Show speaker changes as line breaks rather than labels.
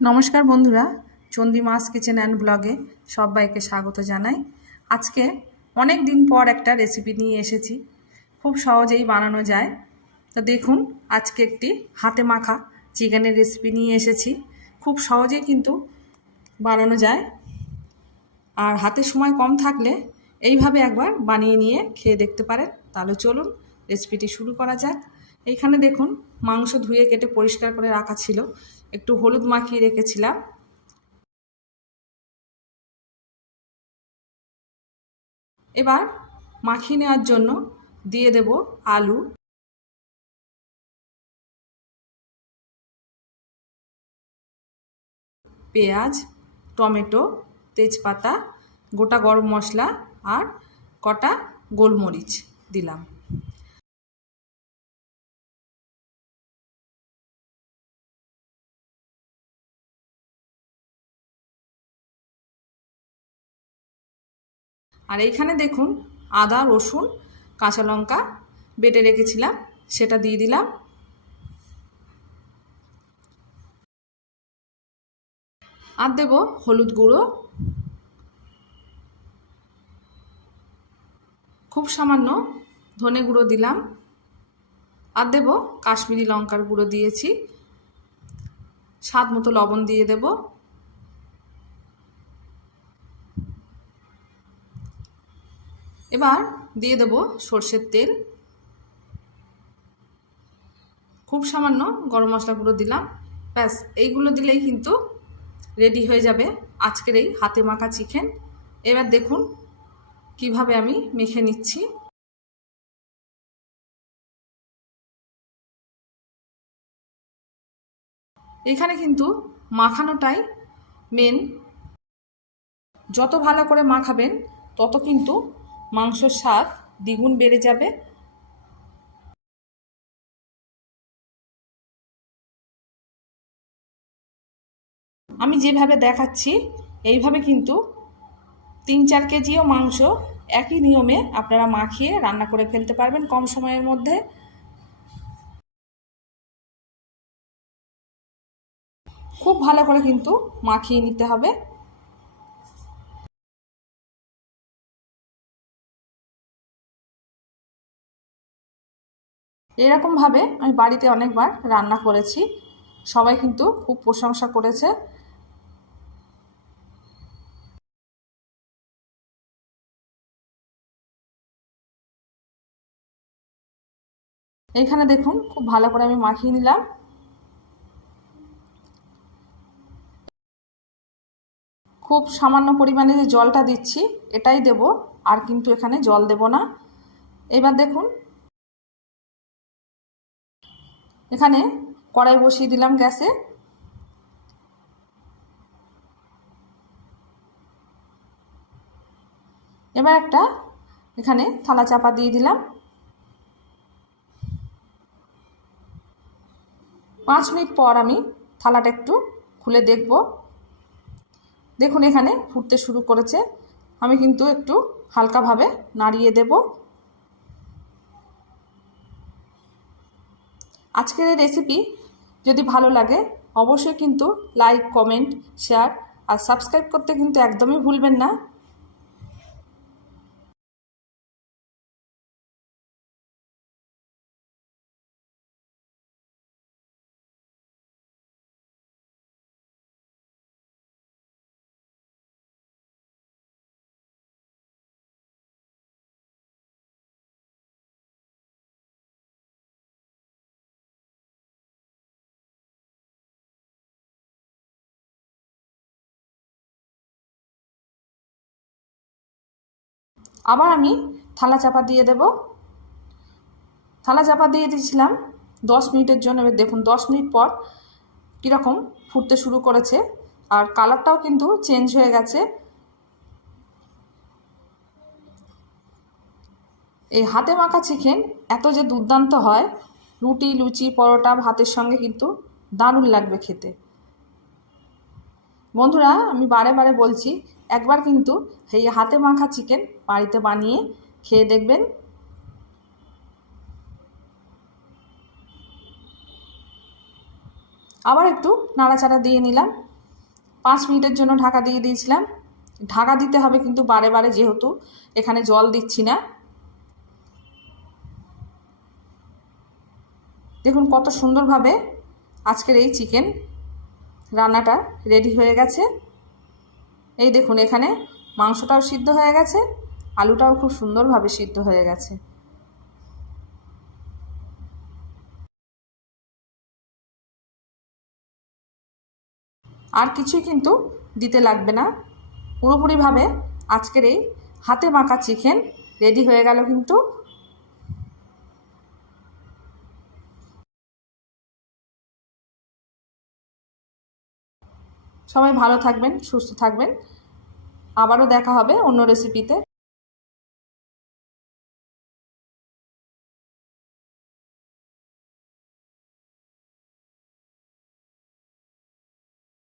নমস্কার বন্ধুরা চন্দ্রী মাস kitchen and ব্লগে সবাইকে স্বাগত জানাই। আজকে অনেক দিন পর একটা রেসিপি নিয়ে এসেছি, খুব সহজেই বানানো যায়। তো দেখুন, আজকে একটি হাতে মাখা চিকেনের রেসিপি নিয়ে এসেছি, খুব সহজেই কিন্তু বানানো যায়। আর হাতে সময় কম থাকলে এইভাবে একবার বানিয়ে নিয়ে খেয়ে দেখতে পারেন। তাহলে চলুন রেসিপিটি শুরু করা যাক। এইখানে দেখুন, মাংস ধুয়ে কেটে পরিষ্কার করে রাখা ছিল। একটু হলুদ মাখিয়ে রেখেছিলাম। এবার মাখিয়ে নেওয়ার জন্য দিয়ে দেব আলু। পেঁয়াজ, টমেটো, তেজপাতা, গোটা গরম মশলা আর কটা গোলমরিচ দিলাম। আর এইখানে দেখুন আদা, রসুন, কাঁচা লঙ্কা বেটে রেখেছিলাম, সেটা দিয়ে দিলাম। আর দেব হলুদ গুঁড়ো। খুব সামান্য ধনে গুঁড়ো দিলাম। আর দেব কাশ্মীরি লঙ্কার গুঁড়ো দিয়েছি। স্বাদ মতো লবণ দিয়ে দেবো। এবার দিয়ে দেব সর্ষের তেল। খুব সামান্য গরম মশলা গুঁড়ো দিলাম। ব্যাস, এইগুলো দিলেই কিন্তু রেডি হয়ে যাবে আজকের এই হাতে মাখা চিকেন এবার দেখুন কীভাবে আমি মেখে নিচ্ছি। এখানে কিন্তু মাখানোটাই মেন যত ভালো করে মাখাবেন, তত কিন্তু মাংসর স্বাদ দ্বিগুণ বেড়ে যাবে। আমি যেভাবে দেখাচ্ছি, এইভাবে কিন্তু তিন চার কেজিও মাংস একই নিয়মে আপনারা মাখিয়ে রান্না করে ফেলতে পারবেন কম সময়ের মধ্যে। খুব ভালো করে কিন্তু মাখিয়ে নিতে হবে। এরকমভাবে আমি বাড়িতে অনেকবার রান্না করেছি। সবাই কিন্তু খুব প্রশংসা করেছে। এইখানে দেখুন, খুব ভালো করে আমি মাখিয়ে নিলাম। খুব সামান্য পরিমাণে যে জলটা দিচ্ছি, এটাই দেব, আর কিন্তু এখানে জল দেব না। এবার দেখুন এখানে কড়াই বসিয়ে দিলাম গ্যাসে। এবার একটা এখানে থালা চাপা দিয়ে দিলাম। পাঁচ মিনিট পর আমি থালাটা একটু খুলে দেখব। দেখুন এখানে ফুটতে শুরু করেছে। আমি কিন্তু একটু হালকাভাবে নাড়িয়ে দেবো। আজকের এই রেসিপি যদি ভালো লাগে, অবশ্যই কিন্তু লাইক কমেন্ট শেয়ার আর সাবস্ক্রাইব করতে কিন্তু একদমই ভুলবেন না। আবার আমি থালা চাপা দিয়ে দেব। থালা চাপা দিয়ে দিয়েছিলাম দশ মিনিটের জন্য। এবার দেখুন, দশ মিনিট পর কীরকম ফুটতে শুরু করেছে। আর কালারটাও কিন্তু চেঞ্জ হয়ে গেছে। এই হাতে মাখা চিকেন এত যে দুর্দান্ত হয়, রুটি, লুচি, পরোটা, ভাতের সঙ্গে কিন্তু দারুণ লাগবে খেতে। বন্ধুরা, আমি বারে বারে বলছি একবার কিন্তু এই হাতে মাখা চিকেন বাড়িতে বানিয়ে খেয়ে দেখবেন। আবার একটু নাড়াচাড়া দিয়ে নিলাম। পাঁচ মিনিটের জন্য ঢাকা দিয়ে দিয়েছিলাম। ঢাকা দিতে হবে কিন্তু বারে বারে যেহেতু এখানে জল দিচ্ছি না। দেখুন কত সুন্দরভাবে আজকের এই চিকেন রান্নাটা রেডি হয়ে গেছে। এই দেখুন এখানে মাংসটাও সিদ্ধ হয়ে গেছে, আলুটাও খুব সুন্দরভাবে সিদ্ধ হয়ে গেছে। আর কিছুই কিন্তু দিতে লাগবে না। পুরোপুরিভাবে আজকের এই হাতে মাখা চিকেন রেডি হয়ে গেল কিন্তু। সবাই ভালো থাকবেন সুস্থ থাকবেন। আবারও দেখা হবে অন্য রেসিপিতে